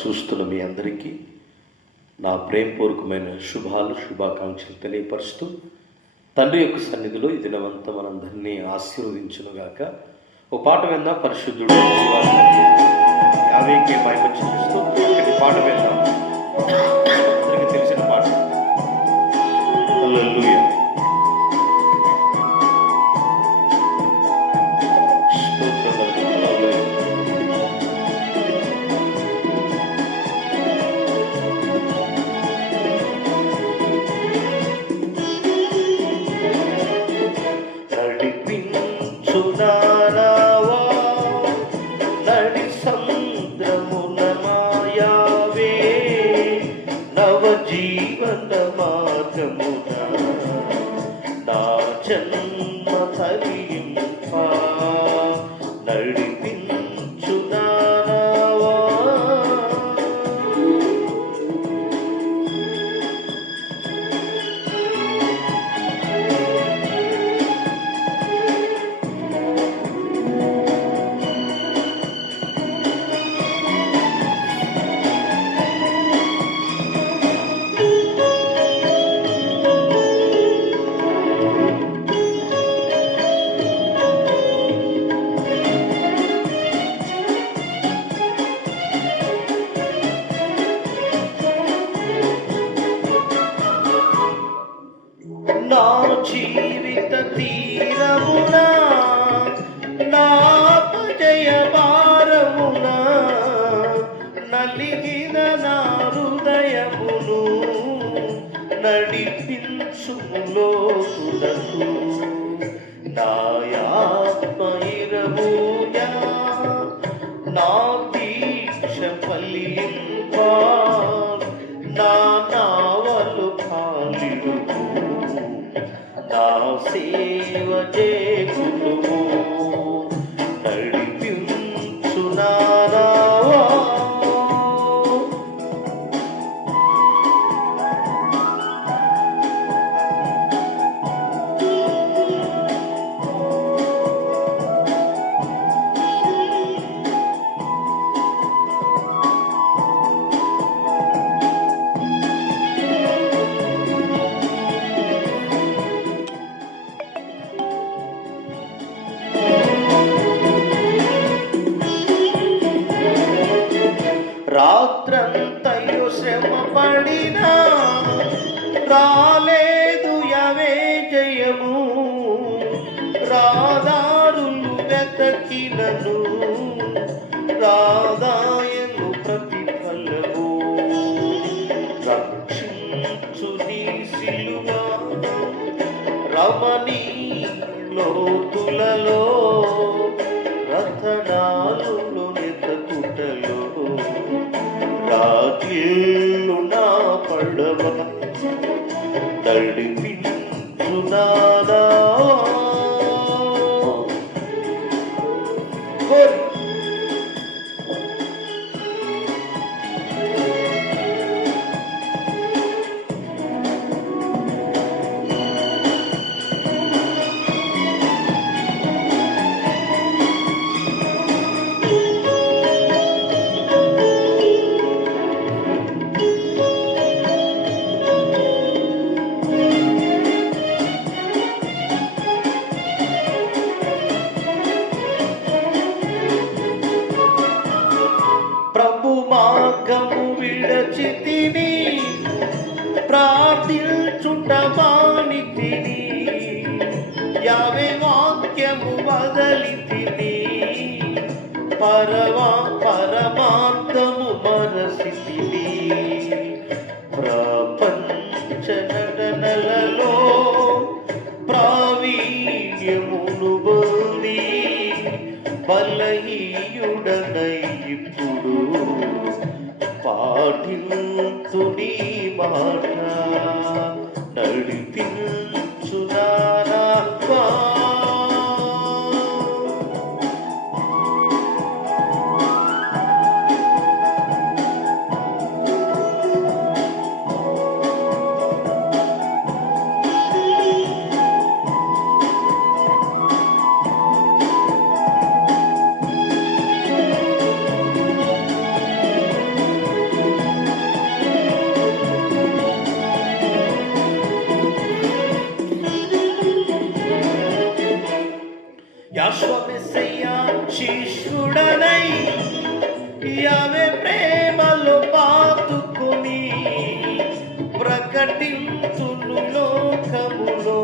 చూస్తున్న మీ అందరికీ నా ప్రేమపూర్వకమైన శుభాకాంక్షలు తెలియపరుస్తూ తండ్రి యొక్క సన్నిధిలో ఈ దినమంతా మనందరినీ ఆశీర్వదించునుగాక. ఓ పాట విందాం. పరిశుద్ధుడు యావేకే మహిమ చెల్లిస్తూ చక్కటి పాట విందాం. అందరికీ తెలిసిన పాట. హల్లెలూయా. జీవన మార్గమున నా జన్మ తరింప నడిపించునావా. నా జీవిత తీరమునా నాపజయ భారమున నలిగిన నా హృదయమును నడిపించులోతులకు నాయాత్మయిరముయా నా దీక్ష ఫలింప నా నావలు పాలిడుకు నా సేవ చేకును నడిపించునావా. రాత్రంతయు శ్రమ పడినా రాలేదు యవే జయము, రాదారులు వెతకినను రాదాయను ప్రతిఫలము. రక్షించు నీ సిలువ రమణీ లోతులలో రతనాలు నెతకుటలో రాత్రిళ్ళు నా పడవ నడిపించునాదా. ప్రభు మార్గము విడచితిని ప్రార్థించుట మానితిని, యావే వాక్యము వదలితిని పరమార్థము మరసితిని. ప్రపంచ నటనలలో ప్రావీణ్యమును పొంది బలహీయుడనై ఇప్పుడు పాటించు నీ మాట నడిపించునావా. యాశ్వమెస్సయ్యా శిష్యుడనై యావే ప్రేమలో పాతుకుని ప్రకటించును లోకములో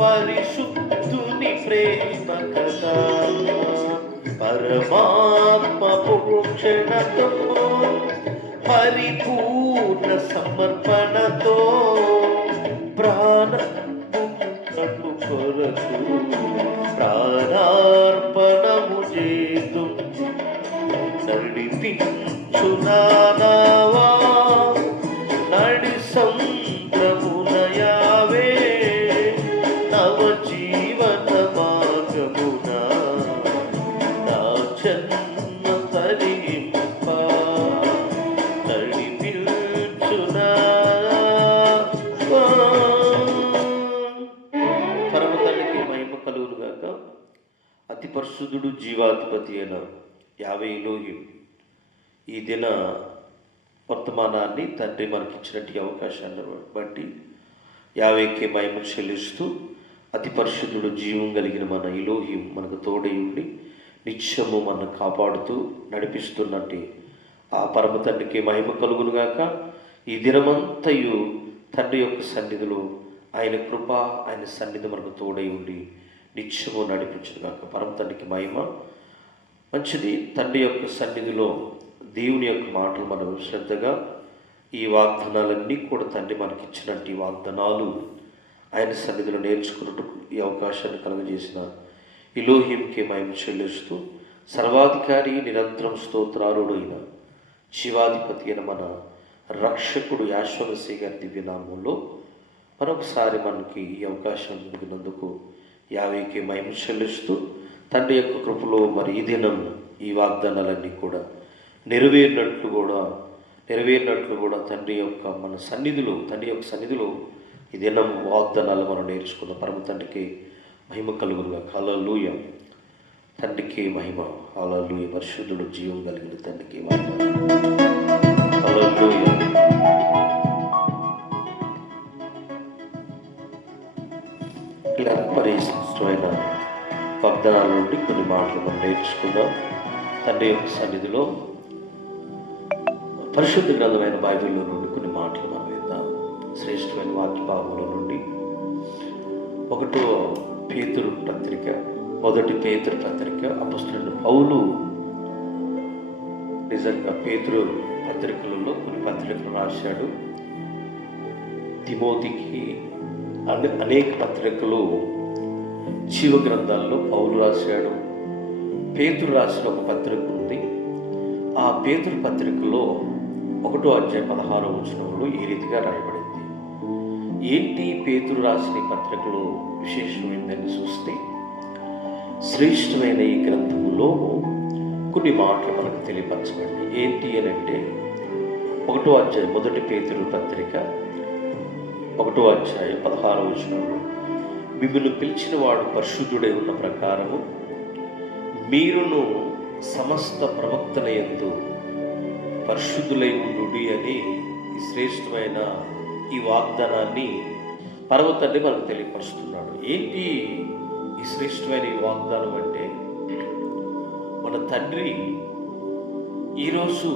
పరిశుద్ధుని ప్రేమ కథ. పరమాత్మ పోషణతో పరిపూర్ణ సమర్పణతో ప్రాణము కొరకు ప్రాణార్పణము చేదు నడిపించునావా నడి సంద్రమున యావే నవ జీవన మార్గమున నా జన్మ తరింప నడిపించునావా. పరమతండ్రికి మహిమ కలుగునుగాక. అతి పరిశుద్ధుడు జీవాధిపతి అయిన యావే ఎలోహిం ఈ దిన వర్తమానాన్ని తండ్రి మనకిచ్చినట్టు అవకాశాన్ని బట్టి యావేకే మహిమ చెల్లిస్తూ అతి పరిశుద్ధుడు జీవం కలిగిన మన ఎలోహిం మనకు తోడై ఉండి నిత్యము మనను కాపాడుతూ నడిపిస్తున్నట్టు ఆ పరమ తండ్రికి మహిమ కలుగునుగాక. ఈ దినమంతయు తండ్రి యొక్క సన్నిధిలో ఆయన కృప ఆయన సన్నిధి మనకు తోడై ఉండి నిత్యము నడిపించుగాక. పరమ తండ్రికి మహిమ. మంచిది. తండ్రి యొక్క సన్నిధిలో దేవుని యొక్క మాటలు మనం శ్రద్ధగా ఈ వాగ్దానాలన్నీ కూడా తండ్రి మనకి ఇచ్చినట్టు ఈ వాగ్దానాలు ఆయన సన్నిధిలో నేర్చుకున్నట్టుకు ఈ అవకాశాన్ని కలుగజేసిన ఎలోహింకి మహిమ చెల్లిస్తూ సర్వాధికారి నిరంతరం స్తోత్రారుడు అయిన జీవాధిపతి అయిన మన రక్షకుడు యాశ్వమెస్సయ్య గారి దివ్యనామంలో మరొకసారి మనకి ఈ అవకాశం దొరికినందుకు యావేకి మహిమ చెల్లిస్తూ తండ్రి యొక్క కృపలో మరి ఈ దినం ఈ వాగ్దానాలన్నీ కూడా నెరవేరినట్లు కూడా తండ్రి యొక్క మన సన్నిధిలో తండ్రి యొక్క సన్నిధిలో ఈ దినం వాగ్దానాలు మనం నేర్చుకున్న పరమ తండ్రికి మహిమ కలుగునుగా. హల్లెలూయా. తండ్రికి మహిమ. హల్లెలూయా. పరిశుద్ధుడు జీవం కలిగిన తండ్రికి మహిమ. హల్లెలూయా. ఇలా పరిశుద్ధమైన వాగ్దానాల నుండి కొన్ని మాటలు మనం నేర్చుకుందాం. తండ్రి యొక్క సన్నిధిలో పరిశుద్ధ గ్రంథమైన బైబిల్లో నుండి కొన్ని మాటలు మనం విందాం. శ్రేష్టమైన వాక్య భాగంలో నుండి 1 పేతురు పత్రిక అపొస్తలుడైన పౌలు నిజంగా పేతురు పత్రికలలో కొన్ని పత్రికలు రాశాడు. తిమోతికి అనేక పత్రికలు జీవ గ్రంథాల్లో పౌలు రాశాడు. పేతురు రాసిన ఒక పత్రిక ఉంది. ఆ పేతురు పత్రికలో 1వ అధ్యాయం 16వ వచనంలో ఈ రీతిగా రాయబడింది. ఏంటి పేతురు రాసిన ఈ పత్రికలో విశేషమైందని చూస్తే శ్రేష్టమైన ఈ గ్రంథములో కొన్ని మాటలు మనకు తెలియపరచబడి ఏంటి అని అంటే 1వ అధ్యాయం 1 పేతురు పత్రిక 1వ అధ్యాయం 16వ వచనంలో మిమ్మల్ని పిలిచిన వాడు పరిశుద్ధుడై ఉన్న ప్రకారము మీరును సమస్త ప్రవక్తల యందు పరిశుద్ధులై ఉండుడి అని ఈ శ్రేష్టమైన ఈ వాగ్దానాన్ని పరమ తండ్రి మనకు తెలియపరుస్తున్నాడు. ఏంటి ఈ శ్రేష్టమైన ఈ వాగ్దానం అంటే మన తండ్రి ఈరోజు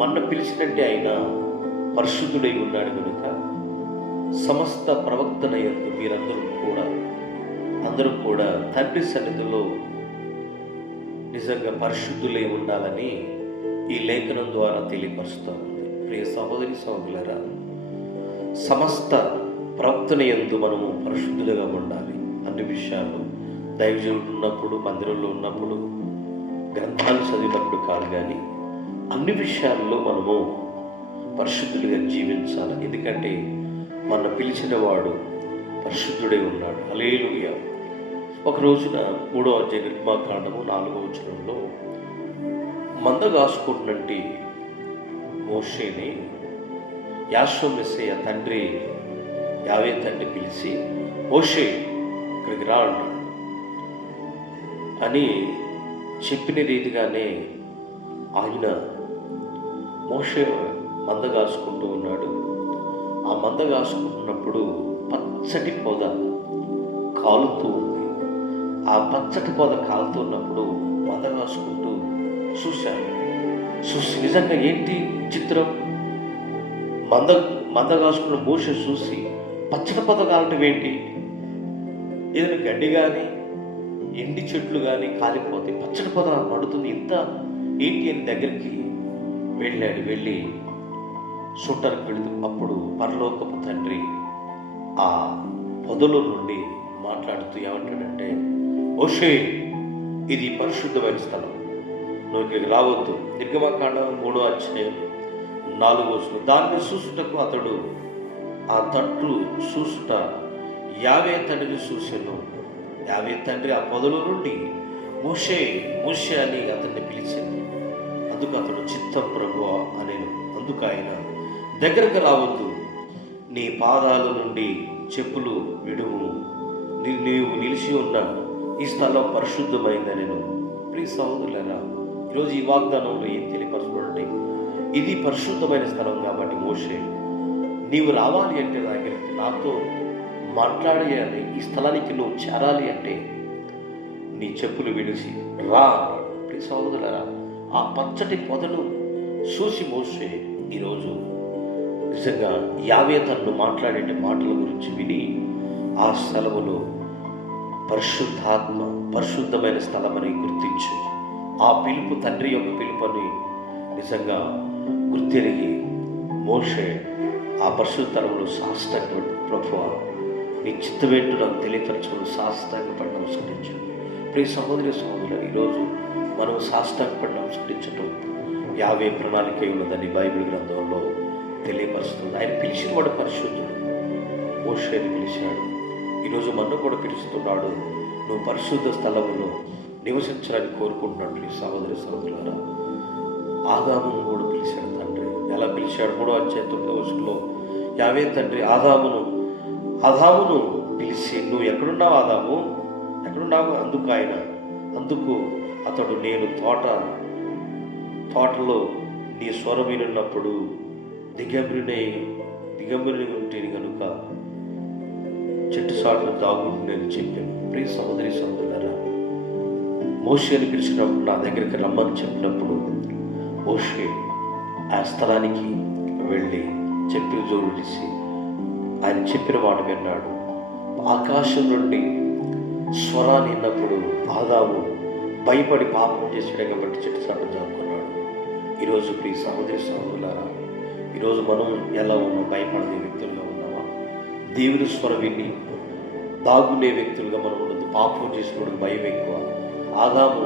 మన పిలిచినట్టే ఆయన పరిశుద్ధుడై ఉన్నాడు కనుక సమస్త ప్రవక్తల యందు అందరూ కూడా తండ్రి సన్నిధిలో నిజంగా పరిశుద్ధులై ఉండాలని ఈ లేఖనం ద్వారా తెలియపరుస్తూ ఉంది. ప్రియ సహోదరి సహోదరులారా, సమస్త ప్రవక్తల యందు మనము పరిశుద్ధులుగా ఉండాలి. అన్ని విషయాలు దైవజనులు ఉన్నప్పుడు, మందిరంలో ఉన్నప్పుడు, గ్రంథాలు చదివినప్పుడు కాదు, కానీ అన్ని విషయాల్లో మనము పరిశుద్ధులుగా జీవించాలి. ఎందుకంటే మన పిలిచిన వాడు పరిశుద్ధుడై ఉన్నాడు. హల్లెలూయా. ఒక రోజున 3వ అధ్యాయం నిర్గమాకాండము 4వ వచనంలో మందగాసుకుంటున్నట్టి మోషేని యాశ్వమెస్సయ్య తండ్రి యావే తండ్రి పిలిచి మోషే ఇక్కడికి రా అని చెప్పిన రీతిగానే ఆయన మోషే మందగాసుకుంటూ ఉన్నాడు. ఆ మందగాసుకుంటున్నప్పుడు పచ్చటి పొద కాలుతూ ఉంది. ఆ పచ్చటి పొద కాలుతున్నప్పుడు మంద రాసుకుంటూ చూశాను. చూసి నిజంగా ఏంటి చిత్రం, మంద మంద కాసుకున్న మోషే చూసి పచ్చటి పొద కాలటం ఏంటి, ఏదైనా గడ్డి కానీ ఎండి చెట్లు కానీ కాలిపోతే పచ్చడి పొద పడుతుంది, ఇంత ఏంటి అని దగ్గరికి వెళ్ళి చూడటానికి వెళుతూ అప్పుడు పరలోకపు తండ్రి ఆ పొదలో నుండి మాట్లాడుతూ ఏమంటాడంటే, మోషే ఇది పరిశుద్ధమైన స్థలం, నువ్వు ఇక్కడికి రావద్దు. నిర్గమకాండం 3:4 దాన్ని చూసుటకు అతడు ఆ తట్టు చూసుట యావే తండ్రిని చూసాను. యావే తండ్రి ఆ పొదలో నుండి మోషే మోషే అని అతన్ని పిలిచింది. అందుకు అతడు చిత్తం ప్రభువా అనేను. అందుకు ఆయన, దగ్గరకు రావద్దు, నీ పాదాల నుండి చెప్పులు విడువు, నీవు నిలిచి ఉన్న ఈ స్థలం పరిశుద్ధమైందనెను. ప్రియ సహోదరులారా, ఈరోజు ఈ వాగ్దానంలో ఏం తెలియపరచబడండి, ఇది పరిశుద్ధమైన స్థలం కాబట్టి మోషే నీవు రావాలి అంటే దగ్గరికి నాతో మాట్లాడాలి, ఈ స్థలానికి నువ్వు చేరాలి అంటే నీ చెప్పులు విడిచి రా. ప్రియ సహోదరులారా, ఆ పచ్చటి పొదను చూసి మోషే ఈరోజు నిజంగా యావే తనను మాట్లాడే మాటల గురించి విని ఆ స్థలములో పరిశుద్ధాత్మ పరిశుద్ధమైన స్థలమని గుర్తించి ఆ పిలుపు తండ్రి యొక్క పిలుపుని నిజంగా గుర్తిరిగి మోషే ఆ పరిశుద్ధ స్థలంలో సాష్టాంగ ప్రభువా నీ చిత్తమేంటో నాకు తెలియపరచడం సాష్టాంగపడి నమస్కరించు. ప్రియ సహోదరి సహోదరులు, ఈరోజు మనం సాష్టాంగపడి నమస్కరించడం యావే ప్రణాళిక ఉన్నదని బైబిల్ గ్రంథంలో తెలియపరుస్తుంది. ఆయన పిలిచిన వాడు పరిశుద్ధుడు, మోషేని పిలిచాడు. ఈరోజు మనను కూడా పిలుస్తున్నాడు, నువ్వు పరిశుద్ధ స్థలంలో నివసించాలని కోరుకుంటున్నాడు. సహోదరి సహోదరులారా, ఆదామును కూడా పిలిచాడు తండ్రి. ఎలా పిలిచాడు? 3:9 యావే తండ్రి ఆదామును పిలిచి, నువ్వు ఎక్కడున్నావు ఆదాము, ఎక్కడున్నావు? అందుకు అతడు, నేను తోటలో నీ స్వరం వినున్నప్పుడు దిగంబరిని ఉంటేని కనుక చెట్టు సాటును దాగుంటుందని చెప్పాను. ప్రియ సహోదరి సహోదరులారా, మోషేని పిలిచినప్పుడు నా దగ్గరికి రమ్మని చెప్పినప్పుడు మోషే ఆ స్థలానికి వెళ్ళి చెప్పి జోడిసి ఆయన చెప్పిన మాట విన్నాడు. ఆకాశం నుండి స్వరాన్ని విన్నప్పుడు ఆదాము భయపడి పాపం చేసాడు కాబట్టి చెట్టు సాటును దాక్కున్నాడు. ఈరోజు ప్రియ సహోదరి సహోదరులారా, ఈరోజు మనం ఎలా ఉన్నాం? భయపడే వ్యక్తులుగా ఉన్నామా? దేవుని స్వరం విని దాగునే వ్యక్తులుగా మనం ఉండదు. పాపం చేసినప్పుడు భయం ఎక్కువ. ఆదాము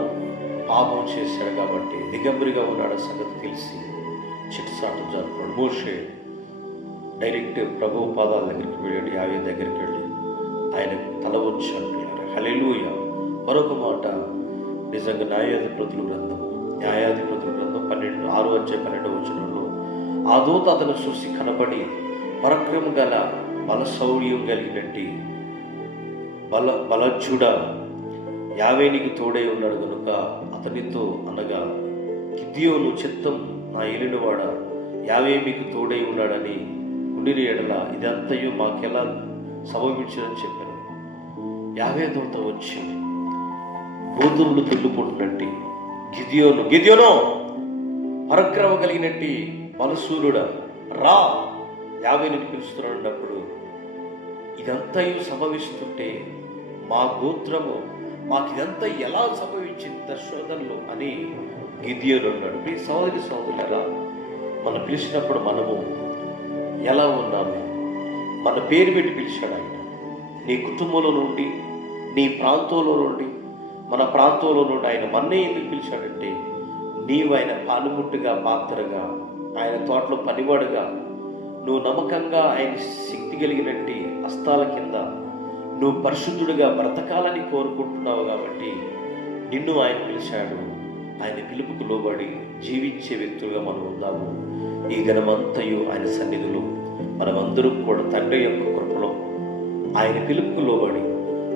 పాపం చేశాడు కాబట్టి దిగంబరిగా ఉన్నాడు సంగతి తెలిసి చెట్టు సాటు జరుపుకోడు. మోషే డైరెక్ట్ ప్రభువు పాదాల దగ్గరికి వెళ్ళాడు. యావే దగ్గరికి వెళ్ళి ఆయన తల వచ్చి అంటున్నారు హల్లెలూయా. మరొక మాట నిజంగా న్యాయాధిపతుల గ్రంథం 6:12 ఆ దూత అతను చూసి కనబడి పరక్రమం గల బలశౌర్యం కలిగినట్టి బలజ్జుడ యావేనికి తోడై ఉన్నాడు కనుక అతనితో అనగా, గిద్యోను చిత్తం నా ఏలినవాడ యావే మీకు తోడై ఉన్నాడని ఉండిన ఎడల ఇదంతయు మాకెలా సంభవించదని చెప్పాను. యావే దూత వచ్చి గోధుమలు తుల్లుకుంటున్నట్టు గిద్యోను పరక్రమ కలిగినట్టి బలశూరుడా రా, యావేని పిలుస్తున్నాడన్నప్పుడు ఇదంతయు సంభవిస్తుంటే మా గోత్రము మాకిదంతా ఎలా సంభవించింది దర్శోధనలో అని గిద్యోను అన్నాడు. మీ సహోదరి సహోదరులారా, మనం పిలిచినప్పుడు మనము ఎలా ఉన్నాము? మన పేరు పెట్టి పిలిచాడు ఆయన. నీ కుటుంబంలో నుండి, నీ ప్రాంతంలో నుండి, మన ప్రాంతంలో నుండి ఆయన మన్నే ఎందుకు పిలిచాడంటే, నీవు ఆయన పాలుముట్టుగా పాత్రగా, ఆయన తోటలో పనివాడుగా, నువ్వు నమ్మకంగా ఆయన శక్తి కలిగినట్టి హస్తాల కింద నువ్వు పరిశుద్ధుడిగా బ్రతకాలని కోరుకుంటున్నావు కాబట్టి నిన్ను ఆయన పిలిచాడు. ఆయన పిలుపుకు లోబడి జీవించే వ్యక్తులుగా మనం ఉందాము. ఈ దినమంతయు ఆయన సన్నిధిలో మనమందరం కూడా తండ్రి యొక్క కృపలో ఆయన పిలుపుకు లోబడి,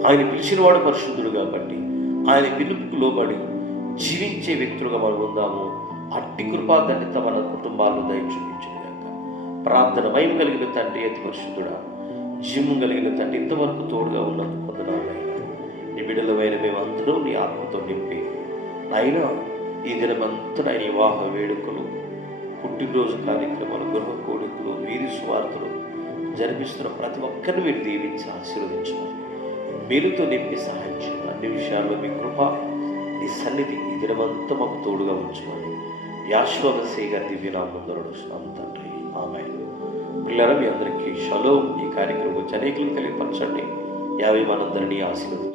ఆయన పిలిచినవాడు పరిశుద్ధుడు కాబట్టి ఆయన పిలుపుకు లోబడి జీవించే వ్యక్తులుగా మనం ఉందాము. అట్టి కృపా దండిత మన కుటుంబాల్లో దయ చూపించుగాక. ప్రార్థన. మహిమ కలిగిన తండ్రి, అతి పరిశుద్ధుడా, జీవం కలిగిన తండ్రి, ఇంతవరకు తోడుగా ఉన్నందుకు వందనాలైనా. నీ బిడ్డలమైన మేమందరూ నీ ఆత్మతో నింపి ఆయన ఈ దినమంతా ఆయన వివాహ వేడుకలు, పుట్టినరోజు కార్యక్రమాలు, గృహ కోడికలు, వీధి సువార్తలు జరిపిస్తున్న ప్రతి ఒక్కరిని మీరు దీవించి ఆశీర్వదించమని, మీరుతో నింపి సహాయం చేయమని, అన్ని విషయాల్లో మీ కృప, నీ సన్నిధి ఈ దినమంతా మాకు తోడుగా ఉంచమని యెషువా మసీహ్ గారి దివ్యనామములో అడుగుతున్నాము తండ్రి, ఆమేన్. పిల్లలు మీ అందరికీ షలోమ్. ఈ కార్యక్రమం గురించి అనేకులకు తెలియపరచండి. 50 మనందరినీ ఆశీర్వదించండి.